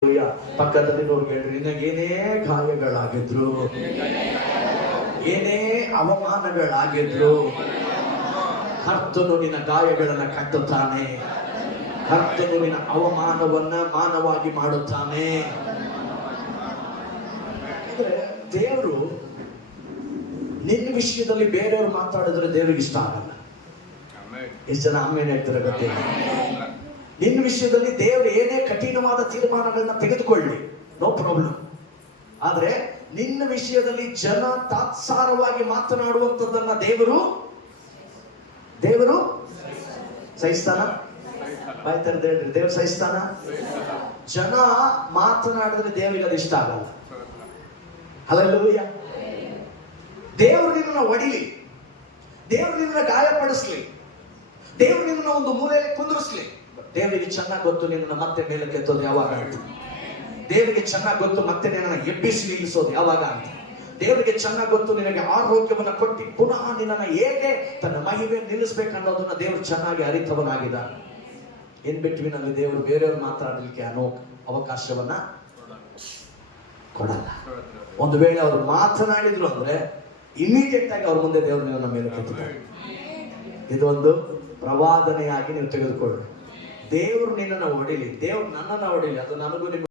ಪಕ್ಕದಲ್ಲಿ ನೋಡ್ಬೇಡ್ರಿ, ನಿನಗೇನೇ ಗಾಯಗಳಾಗಿದ್ರು, ಏನೇ ಅವಮಾನಗಳಾಗಿದ್ರು, ಕರ್ತನು ನಿನ್ನ ಗಾಯಗಳನ್ನ ಕಟ್ಟುತ್ತಾನೆ. ಕರ್ತನು ನಿನ್ನ ಅವಮಾನವನ್ನ ಮಾನವಾಗಿ ಮಾಡುತ್ತಾನೆ. ಅಂದ್ರೆ ದೇವರು ನಿನ್ನ ವಿಷಯದಲ್ಲಿ ಬೇರೆಯವರು ಮಾತಾಡಿದ್ರೆ ದೇವರಿಗೆ ಇಷ್ಟ ಆಗಲ್ಲ. ಎಷ್ಟು ಜನ ಆಮೇಲೆ ಹೇಳ್ತಾರೆ ಗೊತ್ತಿಲ್ಲ. ನಿನ್ನ ವಿಷಯದಲ್ಲಿ ದೇವರು ಏನೇ ಕಠಿಣವಾದ ತೀರ್ಮಾನಗಳನ್ನ ತೆಗೆದುಕೊಳ್ಳಿ, ನೋ ಪ್ರಾಬ್ಲಮ್. ಆದ್ರೆ ನಿನ್ನ ವಿಷಯದಲ್ಲಿ ಜನ ತಾತ್ಸಾರವಾಗಿ ಮಾತನಾಡುವಂಥದ್ದನ್ನ ದೇವರು ಸಹಿಸ್ತಾನ? ಬಾಯ್ತಾರೆ ಹೇಳ್ರಿ, ದೇವ್ರು ಸಹಿಸ್ತಾನ? ಜನ ಮಾತನಾಡಿದ್ರೆ ದೇವರಿಗೆ ಅದು ಇಷ್ಟ ಆಗಲ್ಲ. ಹಲ್ಲೆಲೂಯಾ. ದೇವರು ನಿನ್ನನ್ನು ಹೊಡಿಲಿ, ದೇವರು ನಿನ್ನ ಗಾಯಪಡಿಸ್ಲಿ, ದೇವರು ನಿನ್ನ ಒಂದು ಮೂಲೆಯಲ್ಲಿ ಕುಂದ್ರಿಸ್ಲಿ, ದೇವರಿಗೆ ಚೆನ್ನಾಗಿ ಗೊತ್ತು ನಿನ್ನನ್ನು ಮತ್ತೆ ಮೇಲೆ ಕೆತ್ತೋದು ಯಾವಾಗ ಅಂತ. ದೇವರಿಗೆ ಚೆನ್ನಾಗಿ ಗೊತ್ತು ಮತ್ತೆ ನಿನ್ನನ್ನು ಎಬ್ಬಿಸಿ ನಿಲ್ಲಿಸೋದು ಯಾವಾಗ ಅಂತ. ದೇವರಿಗೆ ಚೆನ್ನಾಗಿ ಗೊತ್ತು ನಿನಗೆ ಆರೋಗ್ಯವನ್ನು ಕೊಟ್ಟು ಪುನಃ ನಿನ್ನನ್ನು ಹೇಗೆ ತನ್ನ ಮಹಿಮೆ ನಿಲ್ಲಿಸ್ಬೇಕನ್ನೋದನ್ನ ದೇವರು ಚೆನ್ನಾಗಿ ಅರಿತವನಾಗಿದ್ದಾನೆ. ಇನ್ ಬಿಟ್ವೀನ್ ಅಲ್ಲಿ ದೇವರು ಬೇರೆಯವ್ರು ಮಾತಾಡಲಿಕ್ಕೆ ಅವಕಾಶವನ್ನ ಕೊಡಲ್ಲ. ಒಂದು ವೇಳೆ ಅವರು ಮಾತನಾಡಿದ್ರು ಅಂದ್ರೆ ಇಮಿಡಿಯೇಟ್ ಆಗಿ ಅವ್ರ ಮುಂದೆ ದೇವರು ನಿನ್ನ ಮೇಲೆ ಕೆತ್ತಿದ್ದಾರೆ. ಇದೊಂದು ಪ್ರವಾದನೆಯಾಗಿ ನೀವು ತೆಗೆದುಕೊಳ್ಳಿ. ದೇವರು ನಿನ್ನನ್ನು ಹೊಡಿಲಿ, ದೇವ್ರು ನನ್ನನ್ನು ಹೊಡಿಲಿ, ಅದು ನನಗೂ ನಿಮಗೆ